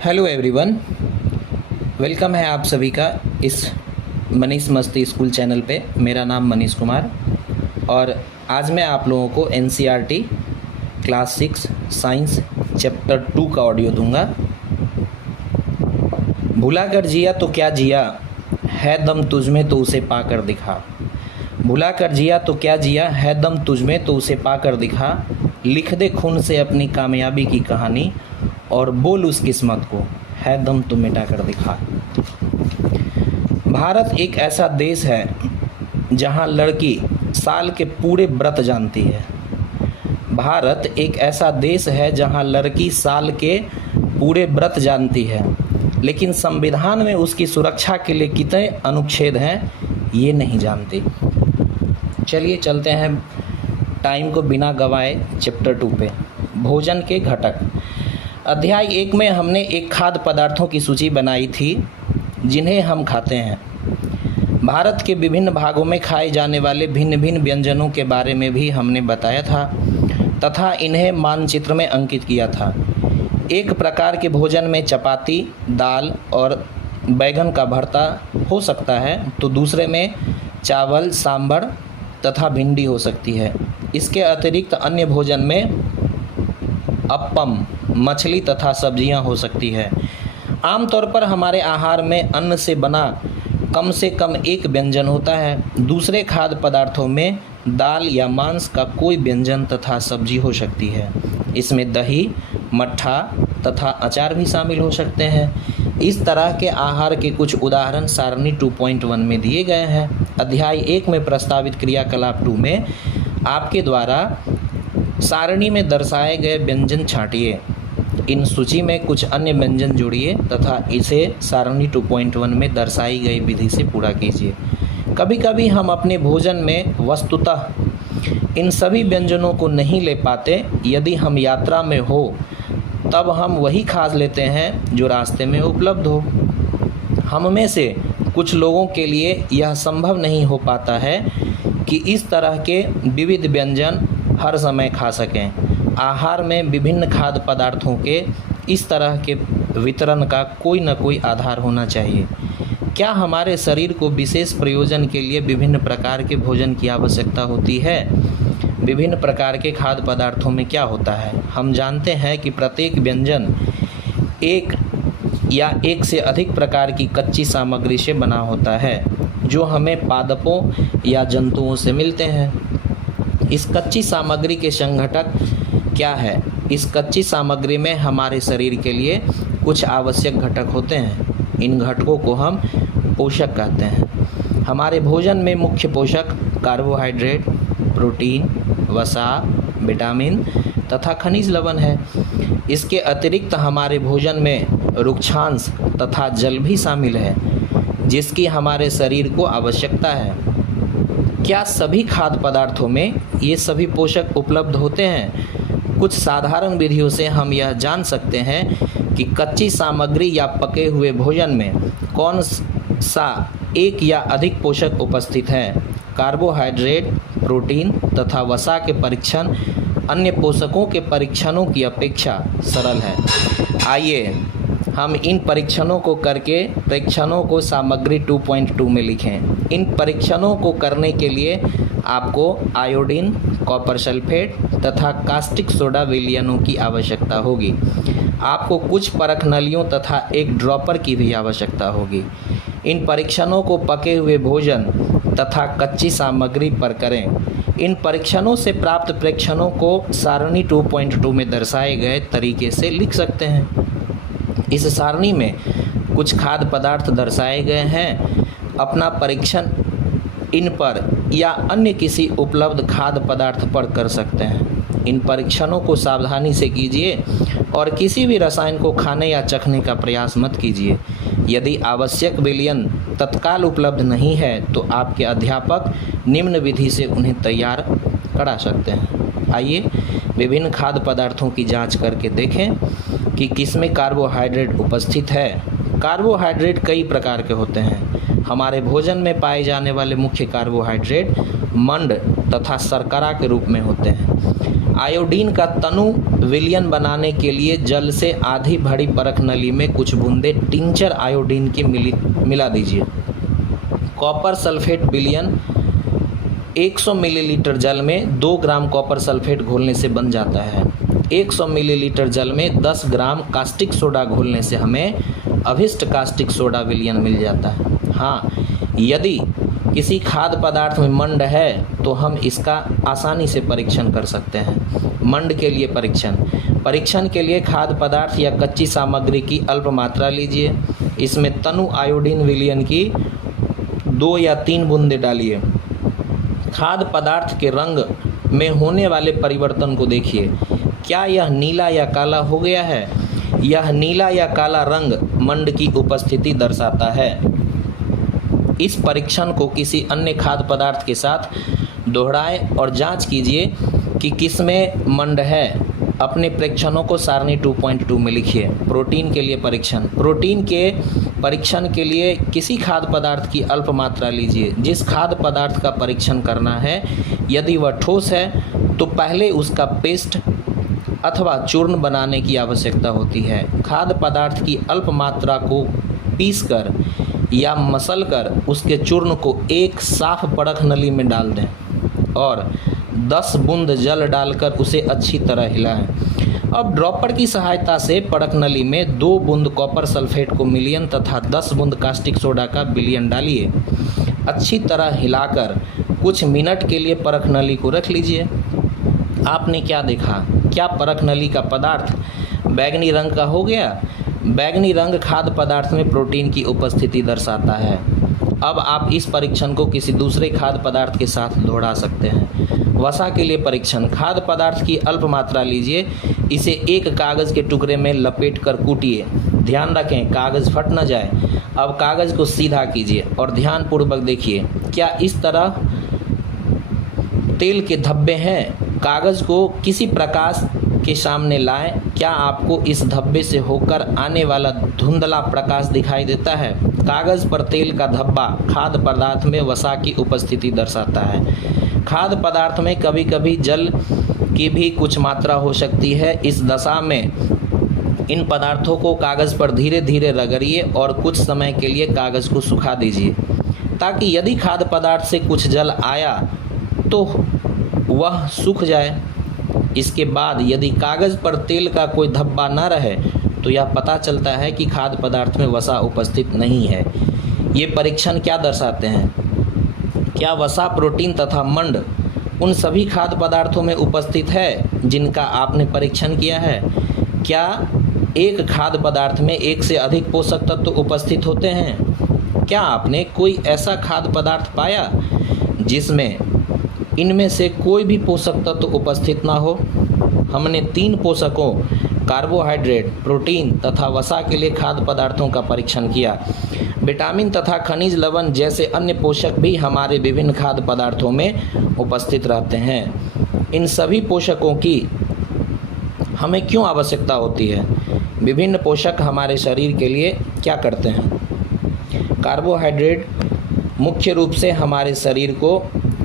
Hello everyone, welcome है आप सभी का इस मनीष मस्ती स्कूल चैनल पे। मेरा नाम मनीष कुमार और आज मैं आप लोगों को एनसीईआरटी क्लास 6 साइंस चैप्टर 2 का ऑडियो दूंगा। भुला कर जिया तो क्या जिया, है दम तुझ में तो उसे पा कर दिखा। भुला कर जिया तो क्या जिया, है दम तुझ में तो उसे पा कर दिखा। लिख दे खून से अपनी कामयाबी की कहानी और बोल उस किस्मत को, है दम तो मिटा कर दिखा। भारत एक ऐसा देश है जहां लड़की साल के पूरे व्रत जानती है। भारत एक ऐसा देश है जहां लड़की साल के पूरे व्रत जानती है, लेकिन संविधान में उसकी सुरक्षा के लिए कितने अनुच्छेद हैं ये नहीं जानती। चलिए चलते हैं टाइम को बिना गवाए चैप्टर 2 पे। भोजन के घटक। अध्याय 1 में हमने एक खाद्य पदार्थों की सूची बनाई थी जिन्हें हम खाते हैं। भारत के विभिन्न भागों में खाए जाने वाले भिन्न भिन्न व्यंजनों के बारे में भी हमने बताया था तथा इन्हें मानचित्र में अंकित किया था। एक प्रकार के भोजन में चपाती, दाल और बैगन का भरता हो सकता है तो दूसरे में चावल, सांभर तथा भिंडी हो सकती है। इसके अतिरिक्त अन्य भोजन में अप्पम, मछली तथा सब्जियां हो सकती है। आमतौर पर हमारे आहार में अन्न से बना कम से कम एक व्यंजन होता है। दूसरे खाद्य पदार्थों में दाल या मांस का कोई व्यंजन तथा सब्जी हो सकती है। इसमें दही, मट्ठा तथा अचार भी शामिल हो सकते हैं। इस तरह के आहार के कुछ उदाहरण सारणी 2.1 में दिए गए हैं। अध्याय 1 में प्रस्तावित क्रियाकलाप 2 में आपके द्वारा सारणी में दर्शाए गए व्यंजन छांटिए। इन सूची में कुछ अन्य व्यंजन जोड़िए तथा इसे सारणी 2.1 में दर्शाई गई विधि से पूरा कीजिए। कभी कभी हम अपने भोजन में वस्तुतः इन सभी व्यंजनों को नहीं ले पाते। यदि हम यात्रा में हो तब हम वही खा लेते हैं जो रास्ते में उपलब्ध हो। हम में से कुछ लोगों के लिए यह संभव नहीं हो पाता है कि इस तरह के विविध व्यंजन हर समय खा सकें। आहार में विभिन्न खाद्य पदार्थों के इस तरह के वितरण का कोई न कोई आधार होना चाहिए। क्या हमारे शरीर को विशेष प्रयोजन के लिए विभिन्न प्रकार के भोजन की आवश्यकता होती है? विभिन्न प्रकार के खाद्य पदार्थों में क्या होता है? हम जानते हैं कि प्रत्येक व्यंजन एक या एक से अधिक प्रकार की कच्ची सामग्री से बना होता है जो हमें पादपों या जंतुओं से मिलते हैं। इस कच्ची सामग्री के संघटक क्या है? इस कच्ची सामग्री में हमारे शरीर के लिए कुछ आवश्यक घटक होते हैं। इन घटकों को हम पोषक कहते हैं। हमारे भोजन में मुख्य पोषक कार्बोहाइड्रेट, प्रोटीन, वसा, विटामिन तथा खनिज लवण है। इसके अतिरिक्त हमारे भोजन में रुक्षांश तथा जल भी शामिल है जिसकी हमारे शरीर को आवश्यकता है। क्या सभी खाद्य पदार्थों में ये सभी पोषक उपलब्ध होते हैं? कुछ साधारण विधियों से हम यह जान सकते हैं कि कच्ची सामग्री या पके हुए भोजन में कौन सा एक या अधिक पोषक उपस्थित है। कार्बोहाइड्रेट, प्रोटीन तथा वसा के परीक्षण अन्य पोषकों के परीक्षणों की अपेक्षा सरल है। आइए हम इन परीक्षणों को करके परीक्षणों को सामग्री 2.2 में लिखें। इन परीक्षणों को करने के लिए आपको आयोडीन, कॉपर सल्फेट तथा कास्टिक सोडा विलयनों की आवश्यकता होगी। आपको कुछ परख नलियों तथा एक ड्रॉपर की भी आवश्यकता होगी। इन परीक्षणों को पके हुए भोजन तथा कच्ची सामग्री पर करें। इन परीक्षणों से प्राप्त प्रेक्षणों को सारणी 2.2 में दर्शाए गए तरीके से लिख सकते हैं। इस सारणी में कुछ खाद्य पदार्थ दर्शाए गए हैं। अपना परीक्षण इन पर या अन्य किसी उपलब्ध खाद्य पदार्थ पर कर सकते हैं। इन परीक्षणों को सावधानी से कीजिए और किसी भी रसायन को खाने या चखने का प्रयास मत कीजिए। यदि आवश्यक विलयन तत्काल उपलब्ध नहीं है तो आपके अध्यापक निम्न विधि से उन्हें तैयार करा सकते हैं। आइए विभिन्न खाद्य पदार्थों की जांच करके देखें कि किसमें कार्बोहाइड्रेट उपस्थित है। कार्बोहाइड्रेट कई प्रकार के होते हैं। हमारे भोजन में पाए जाने वाले मुख्य कार्बोहाइड्रेट मंड तथा शर्करा के रूप में होते हैं। आयोडीन का तनु विलयन बनाने के लिए जल से आधी भरी परख नली में कुछ बूंदे टिंचर आयोडीन की मिला दीजिए। कॉपर सल्फेट विलयन 100 मिलीलीटर जल में 2 ग्राम कॉपर सल्फेट घोलने से बन जाता है। 100 मिलीलीटर जल में 10 ग्राम कास्टिक सोडा घोलने से हमें अभिष्ट कास्टिक सोडा विलयन मिल जाता है। हाँ, यदि किसी खाद्य पदार्थ में मंड है तो हम इसका आसानी से परीक्षण कर सकते हैं। मंड के लिए परीक्षण के लिए खाद्य पदार्थ या कच्ची सामग्री की अल्प मात्रा लीजिए। इसमें तनु आयोडीन विलयन की 2 या 3 बूंदे डालिए। खाद्य पदार्थ के रंग में होने वाले परिवर्तन को देखिए। क्या यह नीला या काला हो गया है? यह नीला या काला रंग मंड की उपस्थिति दर्शाता है। इस परीक्षण को किसी अन्य खाद्य पदार्थ के साथ दोहराएं और जांच कीजिए कि किसमें मंड है। अपने प्रेक्षणों को सारणी 2.2 में लिखिए। प्रोटीन के लिए प्रोटीन के परीक्षण के लिए किसी खाद्य पदार्थ की अल्प मात्रा लीजिए। जिस खाद्य पदार्थ का परीक्षण करना है, यदि वह ठोस है तो पहले उसका पेस्ट अथवा चूर्ण बनाने की आवश्यकता होती है। खाद्य पदार्थ की अल्प मात्रा को पीसकर या मसलकर उसके चूर्ण को एक साफ परख नली में डाल दें और 10 बूंद जल डालकर उसे अच्छी तरह हिलाएं। अब ड्रॉपर की सहायता से परख नली में 2 बूंद कॉपर सल्फेट को मिलियन तथा 10 बूंद कास्टिक सोडा का विलयन डालिए। अच्छी तरह हिलाकर कुछ मिनट के लिए परख नली को रख लीजिए। आपने क्या देखा? क्या परख नली का पदार्थ बैंगनी रंग का हो गया? बैंगनी रंग खाद्य पदार्थ में प्रोटीन की उपस्थिति दर्शाता है। अब आप इस परीक्षण को किसी दूसरे खाद्य पदार्थ के साथ दोहरा सकते हैं। वसा के लिए परीक्षण। खाद्य पदार्थ की अल्प मात्रा लीजिए, इसे एक कागज़ के टुकड़े में लपेट कर कूटिए। ध्यान रखें कागज़ फट न जाए। अब कागज़ को सीधा कीजिए और ध्यानपूर्वक देखिए, क्या इस तरह तेल के धब्बे हैं? कागज़ को किसी प्रकाश के सामने लाएं। क्या आपको इस धब्बे से होकर आने वाला धुंधला प्रकाश दिखाई देता है? कागज़ पर तेल का धब्बा खाद्य पदार्थ में वसा की उपस्थिति दर्शाता है। खाद्य पदार्थ में कभी कभी जल की भी कुछ मात्रा हो सकती है। इस दशा में इन पदार्थों को कागज़ पर धीरे धीरे रगड़िए और कुछ समय के लिए कागज़ को सुखा दीजिए, ताकि यदि खाद्य पदार्थ से कुछ जल आया तो वह सूख जाए। इसके बाद यदि कागज़ पर तेल का कोई धब्बा न रहे तो यह पता चलता है कि खाद्य पदार्थ में वसा उपस्थित नहीं है। ये परीक्षण क्या दर्शाते हैं? क्या वसा, प्रोटीन तथा मंड उन सभी खाद्य पदार्थों में उपस्थित है जिनका आपने परीक्षण किया है? क्या एक खाद्य पदार्थ में एक से अधिक पोषक तत्व उपस्थित होते हैं? क्या आपने कोई ऐसा खाद्य पदार्थ पाया जिसमें इनमें से कोई भी पोषक तत्व उपस्थित ना हो? हमने 3 पोषकों कार्बोहाइड्रेट, प्रोटीन तथा वसा के लिए खाद्य पदार्थों का परीक्षण किया। विटामिन तथा खनिज लवण जैसे अन्य पोषक भी हमारे विभिन्न खाद्य पदार्थों में उपस्थित रहते हैं। इन सभी पोषकों की हमें क्यों आवश्यकता होती है? विभिन्न पोषक हमारे शरीर के लिए क्या करते हैं? कार्बोहाइड्रेट मुख्य रूप से हमारे शरीर को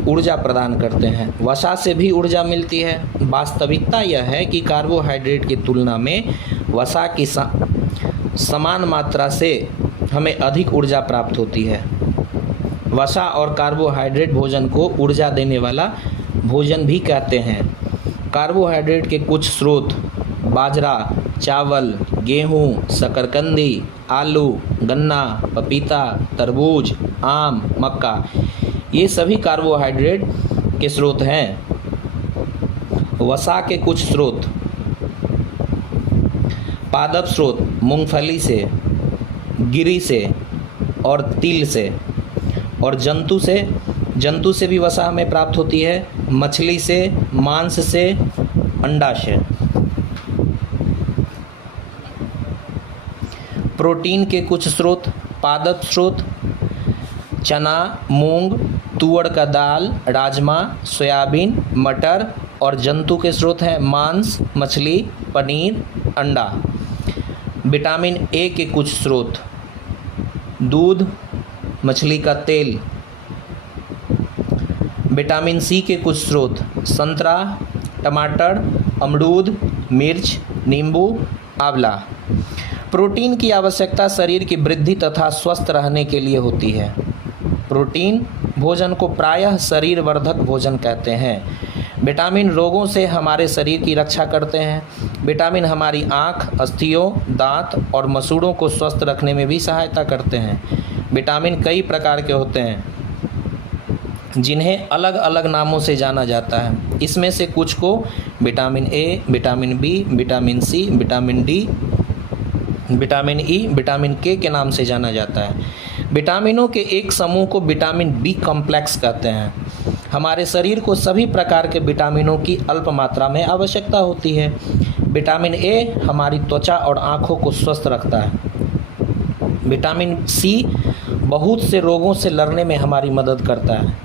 ऊर्जा प्रदान करते हैं। वसा से भी ऊर्जा मिलती है। वास्तविकता यह है कि कार्बोहाइड्रेट की तुलना में वसा की समान मात्रा से हमें अधिक ऊर्जा प्राप्त होती है। वसा और कार्बोहाइड्रेट भोजन को ऊर्जा देने वाला भोजन भी कहते हैं। कार्बोहाइड्रेट के कुछ स्रोत बाजरा, चावल, गेहूँ, शकरकंदी, आलू, गन्ना, पपीता, तरबूज, आम, मक्का, ये सभी कार्बोहाइड्रेट के स्रोत हैं। वसा के कुछ स्रोत पादप स्रोत मूंगफली से, गिरी से और तिल से, और जंतु से भी वसा हमें प्राप्त होती है। मछली से, मांस से, अंडा से। प्रोटीन के कुछ स्रोत पादप स्रोत चना, मूंग, तुअर का दाल, राजमा, सोयाबीन, मटर, और जंतु के स्रोत हैं मांस, मछली, पनीर, अंडा। विटामिन ए के कुछ स्रोत दूध, मछली का तेल। विटामिन सी के कुछ स्रोत संतरा, टमाटर, अमरूद, मिर्च, नींबू, आंवला। प्रोटीन की आवश्यकता शरीर की वृद्धि तथा स्वस्थ रहने के लिए होती है। प्रोटीन भोजन को प्रायः शरीर वर्धक भोजन कहते हैं। विटामिन रोगों से हमारे शरीर की रक्षा करते हैं। विटामिन हमारी आँख, अस्थियों, दांत और मसूड़ों को स्वस्थ रखने में भी सहायता करते हैं। विटामिन कई प्रकार के होते हैं जिन्हें अलग अलग नामों से जाना जाता है। इसमें से कुछ को vitamin A, vitamin B, vitamin C, vitamin D, vitamin E, vitamin के नाम से जाना जाता है। विटामिनों के एक समूह को विटामिन बी कॉम्प्लेक्स कहते हैं। हमारे शरीर को सभी प्रकार के विटामिनों की अल्प मात्रा में आवश्यकता होती है। विटामिन ए हमारी त्वचा और आँखों को स्वस्थ रखता है। विटामिन सी बहुत से रोगों से लड़ने में हमारी मदद करता है।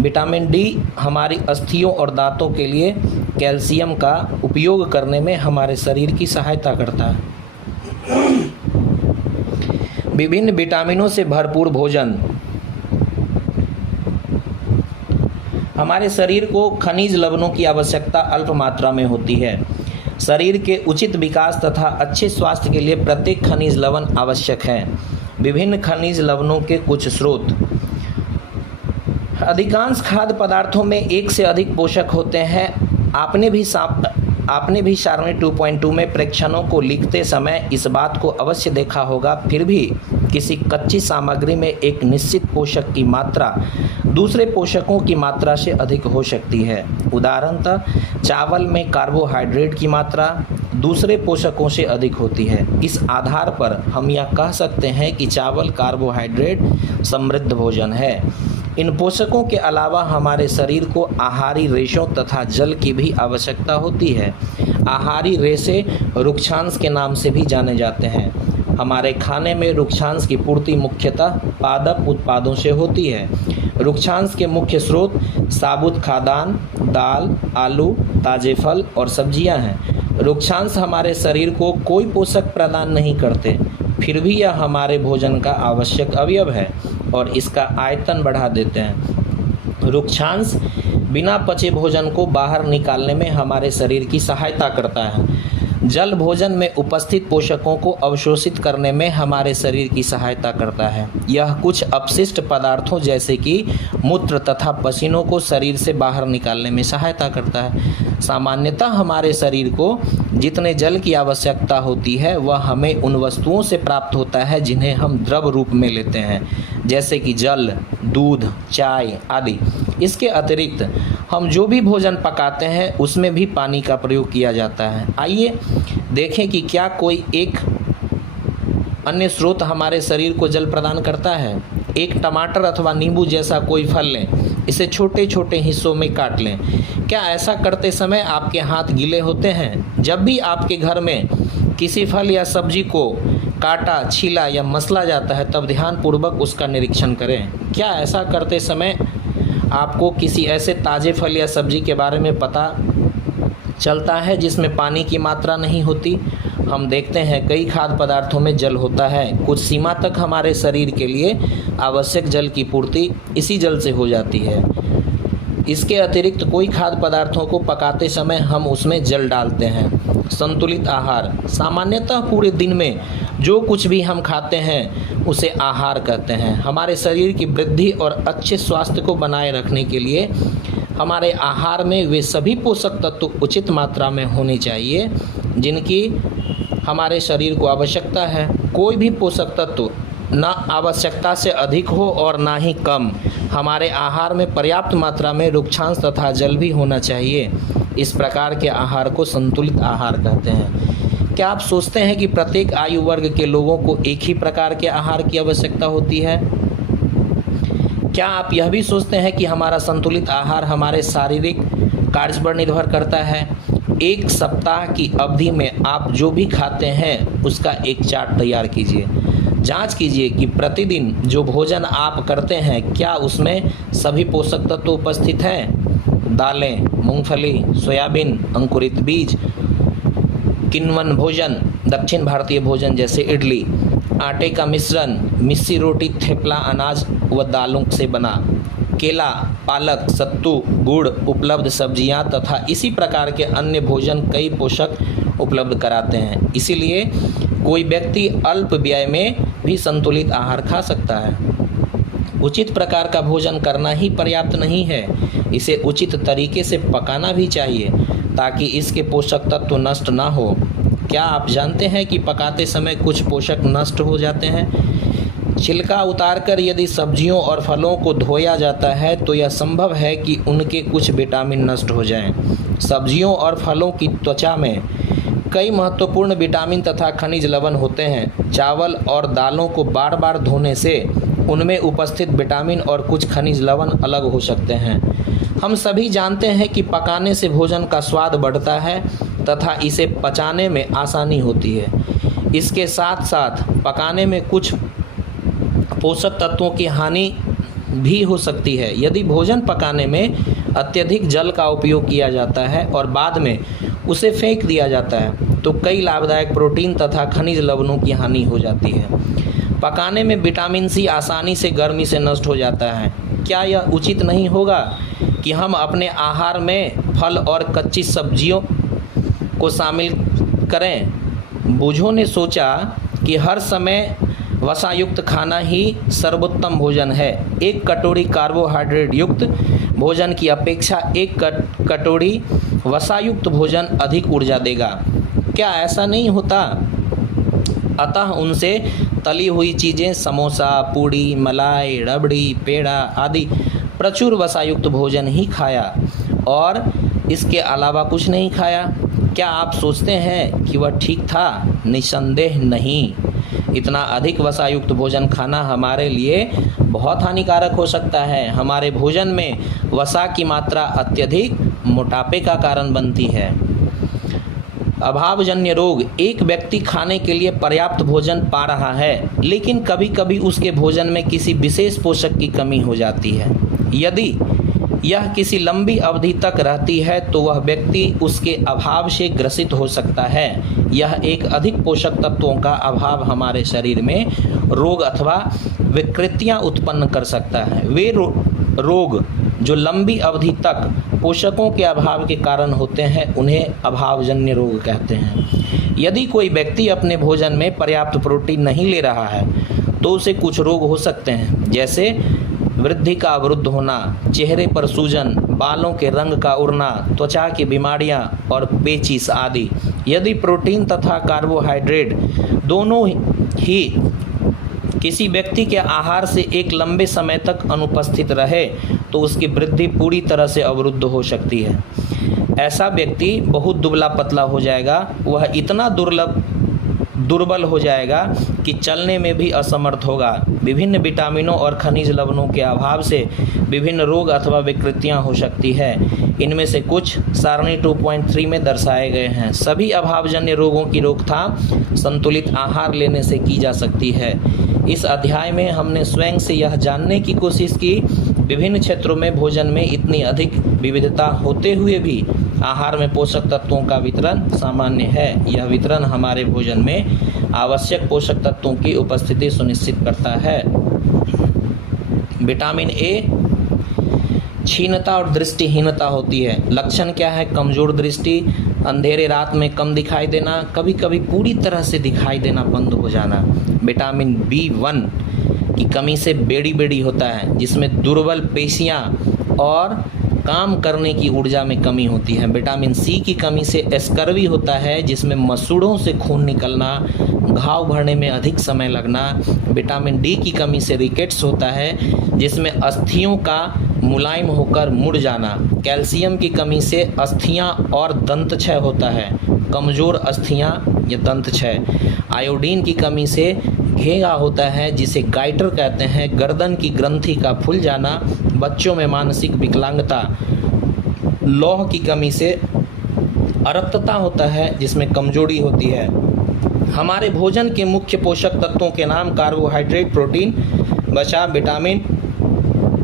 विटामिन डी हमारी अस्थियों और दांतों के लिए कैल्शियम का उपयोग करने में हमारे शरीर की सहायता करता है। विभिन्न विटामिनों से भरपूर भोजन हमारे शरीर को खनिज लवणों की आवश्यकता अल्प मात्रा में होती है। शरीर के उचित विकास तथा अच्छे स्वास्थ्य के लिए प्रत्येक खनिज लवण आवश्यक है। विभिन्न खनिज लवणों के कुछ स्रोत। अधिकांश खाद्य पदार्थों में एक से अधिक पोषक होते हैं। आपने भी सारणी 2.2 में प्रेक्षणों को लिखते समय इस बात को अवश्य देखा होगा। फिर भी किसी कच्ची सामग्री में एक निश्चित पोषक की मात्रा दूसरे पोषकों की मात्रा से अधिक हो सकती है। उदाहरणतः चावल में कार्बोहाइड्रेट की मात्रा दूसरे पोषकों से अधिक होती है। इस आधार पर हम यह कह सकते हैं कि चावल कार्बोहाइड्रेट समृद्ध भोजन है। इन पोषकों के अलावा हमारे शरीर को आहारी रेशों तथा जल की भी आवश्यकता होती है। आहारी रेशे रुक्षांश के नाम से भी जाने जाते हैं। हमारे खाने में रुक्षांश की पूर्ति मुख्यतः पादप उत्पादों से होती है। रुक्षांश के मुख्य स्रोत साबुत खाद्यान्न, दाल, आलू, ताजे फल और सब्जियां हैं। रुक्षांश हमारे शरीर को कोई पोषक प्रदान नहीं करते, फिर भी यह हमारे भोजन का आवश्यक अवयव है और इसका आयतन बढ़ा देते हैं। रुक्षांश बिना पचे भोजन को बाहर निकालने में हमारे शरीर की सहायता करता है। जल भोजन में उपस्थित पोषकों को अवशोषित करने में हमारे शरीर की सहायता करता है। यह कुछ अपशिष्ट पदार्थों जैसे कि मूत्र तथा पसीनों को शरीर से बाहर निकालने में सहायता करता है। सामान्यतः हमारे शरीर को जितने जल की आवश्यकता होती है वह हमें उन वस्तुओं से प्राप्त होता है जिन्हें हम द्रव रूप में लेते हैं, जैसे कि जल, दूध, चाय आदि। इसके अतिरिक्त हम जो भी भोजन पकाते हैं उसमें भी पानी का प्रयोग किया जाता है। आइए देखें कि क्या कोई एक अन्य स्रोत हमारे शरीर को जल प्रदान करता है। एक टमाटर अथवा नींबू जैसा कोई फल लें, इसे छोटे छोटे हिस्सों में काट लें। क्या ऐसा करते समय आपके हाथ गीले होते हैं? जब भी आपके घर में किसी फल या सब्जी को काटा, छीला या मसला जाता है तब ध्यानपूर्वक उसका निरीक्षण करें। क्या ऐसा करते समय आपको किसी ऐसे ताज़े फल या सब्जी के बारे में पता चलता है जिसमें पानी की मात्रा नहीं होती? हम देखते हैं कई खाद्य पदार्थों में जल होता है। कुछ सीमा तक हमारे शरीर के लिए आवश्यक जल की पूर्ति इसी जल से हो जाती है। इसके अतिरिक्त कोई खाद्य पदार्थों को पकाते समय हम उसमें जल डालते हैं। संतुलित आहार। सामान्यतः पूरे दिन में जो कुछ भी हम खाते हैं उसे आहार कहते हैं। हमारे शरीर की वृद्धि और अच्छे स्वास्थ्य को बनाए रखने के लिए हमारे आहार में वे सभी पोषक तत्व उचित मात्रा में होने चाहिए जिनकी हमारे शरीर को आवश्यकता है। कोई भी पोषक तत्व न आवश्यकता से अधिक हो और ना ही कम। हमारे आहार में पर्याप्त मात्रा में रुक्षांश तथा जल भी होना चाहिए। इस प्रकार के आहार को संतुलित आहार कहते हैं। क्या आप सोचते हैं कि प्रत्येक आयु वर्ग के लोगों को एक ही प्रकार के आहार की आवश्यकता होती है? क्या आप यह भी सोचते हैं कि हमारा संतुलित आहार हमारे शारीरिक कार्य पर निर्भर करता है? एक सप्ताह की अवधि में आप जो भी खाते हैं उसका एक चार्ट तैयार कीजिए। जांच कीजिए कि प्रतिदिन जो भोजन आप करते हैं क्या उसमें सभी पोषक तत्व उपस्थित हैं। दालें, मूंगफली, सोयाबीन, अंकुरित बीज, किण्वन भोजन, दक्षिण भारतीय भोजन जैसे इडली, आटे का मिश्रण, मिस्सी रोटी, थेपला, अनाज व दालों से बना, केला, पालक, सत्तू, गुड़, उपलब्ध सब्जियां तथा इसी प्रकार के अन्य भोजन कई पोषक उपलब्ध कराते हैं। इसीलिए कोई व्यक्ति अल्प व्यय में भी संतुलित आहार खा सकता है। उचित प्रकार का भोजन करना ही पर्याप्त नहीं है, इसे उचित तरीके से पकाना भी चाहिए ताकि इसके पोषक तत्व नष्ट ना हो। क्या आप जानते हैं कि पकाते समय कुछ पोषक नष्ट हो जाते हैं? छिलका उतारकर यदि सब्जियों और फलों को धोया जाता है तो यह संभव है कि उनके कुछ विटामिन नष्ट हो जाएं। सब्जियों और फलों की त्वचा में कई महत्वपूर्ण विटामिन तथा खनिज लवण होते हैं। चावल और दालों को बार बार धोने से उनमें उपस्थित विटामिन और कुछ खनिज लवण अलग हो सकते हैं। हम सभी जानते हैं कि पकाने से भोजन का स्वाद बढ़ता है तथा इसे पचाने में आसानी होती है। इसके साथ साथ पकाने में कुछ पोषक तत्वों की हानि भी हो सकती है। यदि भोजन पकाने में अत्यधिक जल का उपयोग किया जाता है और बाद में उसे फेंक दिया जाता है तो कई लाभदायक प्रोटीन तथा खनिज लवणों की हानि हो जाती है। पकाने में विटामिन सी आसानी से गर्मी से नष्ट हो जाता है। क्या यह उचित नहीं होगा कि हम अपने आहार में फल और कच्ची सब्जियों को शामिल करें? बुझों ने सोचा कि हर समय वसायुक्त खाना ही सर्वोत्तम भोजन है। एक कटोरी कार्बोहाइड्रेट युक्त भोजन की अपेक्षा एक कटोरी वसायुक्त भोजन अधिक ऊर्जा देगा। क्या ऐसा नहीं होता? अतः उनसे तली हुई चीज़ें, समोसा, पूड़ी, मलाई, रबड़ी, पेड़ा आदि प्रचुर वसायुक्त भोजन ही खाया और इसके अलावा कुछ नहीं खाया। क्या आप सोचते हैं कि वह ठीक था? निसंदेह नहीं। इतना अधिक वसायुक्त भोजन खाना हमारे लिए बहुत हानिकारक हो सकता है। हमारे भोजन में वसा की मात्रा अत्यधिक मोटापे का कारण बनती है। अभावजन्य रोग। एक व्यक्ति खाने के लिए पर्याप्त भोजन पा रहा है लेकिन कभी कभी उसके भोजन में किसी विशेष पोषक की कमी हो जाती है। यदि यह किसी लंबी अवधि तक रहती है तो वह व्यक्ति उसके अभाव से ग्रसित हो सकता है। यह एक अधिक पोषक तत्वों का अभाव हमारे शरीर में रोग अथवा विकृतियां उत्पन्न कर सकता है। वे रोग जो लंबी अवधि तक पोषकों के अभाव के कारण होते हैं उन्हें अभावजन्य रोग कहते हैं। यदि कोई व्यक्ति अपने भोजन में पर्याप्त प्रोटीन नहीं ले रहा है तो उसे कुछ रोग हो सकते हैं, जैसे वृद्धि का अवरुद्ध होना, चेहरे पर सूजन, बालों के रंग का उड़ना, त्वचा की बीमारियां और पेचिश आदि। यदि प्रोटीन तथा कार्बोहाइड्रेट दोनों ही किसी व्यक्ति के आहार से एक लंबे समय तक अनुपस्थित रहे तो उसकी वृद्धि पूरी तरह से अवरुद्ध हो सकती है। ऐसा व्यक्ति बहुत दुबला पतला हो जाएगा। वह इतना दुर्बल हो जाएगा कि चलने में भी असमर्थ होगा। विभिन्न विटामिनों और खनिज लवणों के अभाव से विभिन्न रोग अथवा विकृतियां हो सकती है। इनमें से कुछ सारणी 2.3 में दर्शाए गए हैं। सभी अभावजन्य रोगों की रोकथाम संतुलित आहार लेने से की जा सकती है। इस अध्याय में हमने स्वयं से यह जानने की कोशिश की विभिन्न क्षेत्रों में भोजन में इतनी अधिक विविधता होते हुए भी आहार में पोषक तत्वों का वितरण सामान्य है। यह वितरण हमारे भोजन में आवश्यक पोषक तत्वों की उपस्थिति सुनिश्चित करता है। विटामिन ए क्षीणता और दृष्टिहीनता होती है। लक्षण क्या है? कमजोर दृष्टि, अंधेरे रात में कम दिखाई देना, कभी कभी पूरी तरह से दिखाई देना बंद हो जाना। विटामिन B1 की कमी से बेड़ी होता है जिसमें दुर्बल पेशियां और काम करने की ऊर्जा में कमी होती है। विटामिन सी की कमी से स्कर्वी होता है जिसमें मसूड़ों से खून निकलना, घाव भरने में अधिक समय लगना। विटामिन डी की कमी से रिकेट्स होता है जिसमें अस्थियों का मुलायम होकर मुड़ जाना। कैल्शियम की कमी से अस्थियां और दंतक्षय होता है, कमजोर अस्थियां या दंतक्षय। आयोडीन की कमी से घेगा होता है जिसे गाइटर कहते हैं, गर्दन की ग्रंथि का फूल जाना, बच्चों में मानसिक विकलांगता। लौह की कमी से अरक्तता होता है जिसमें कमजोरी होती है। हमारे भोजन के मुख्य पोषक तत्वों के नाम कार्बोहाइड्रेट, प्रोटीन, वसा, विटामिन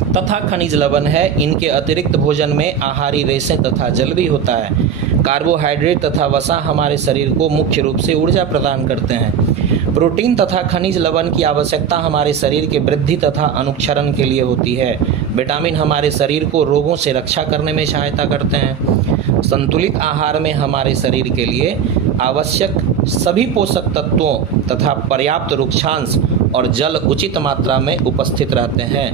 तथा खनिज लवण है। इनके अतिरिक्त भोजन में आहारी रेशें तथा जल भी होता है। कार्बोहाइड्रेट तथा वसा हमारे शरीर को मुख्य रूप से ऊर्जा प्रदान करते हैं। प्रोटीन तथा खनिज लवण की आवश्यकता हमारे शरीर के वृद्धि तथा अनुक्षरण के लिए होती है। विटामिन हमारे शरीर को रोगों से रक्षा करने में सहायता करते हैं। संतुलित आहार में हमारे शरीर के लिए आवश्यक सभी पोषक तत्वों तथा पर्याप्त रुक्षांश और जल उचित मात्रा में उपस्थित रहते हैं।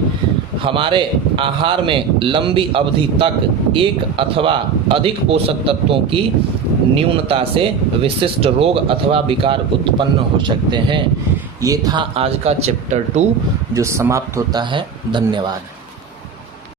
हमारे आहार में लंबी अवधि तक एक अथवा अधिक पोषक तत्वों की न्यूनता से विशिष्ट रोग अथवा विकार उत्पन्न हो सकते हैं। ये था आज का चैप्टर 2 जो समाप्त होता है। धन्यवाद।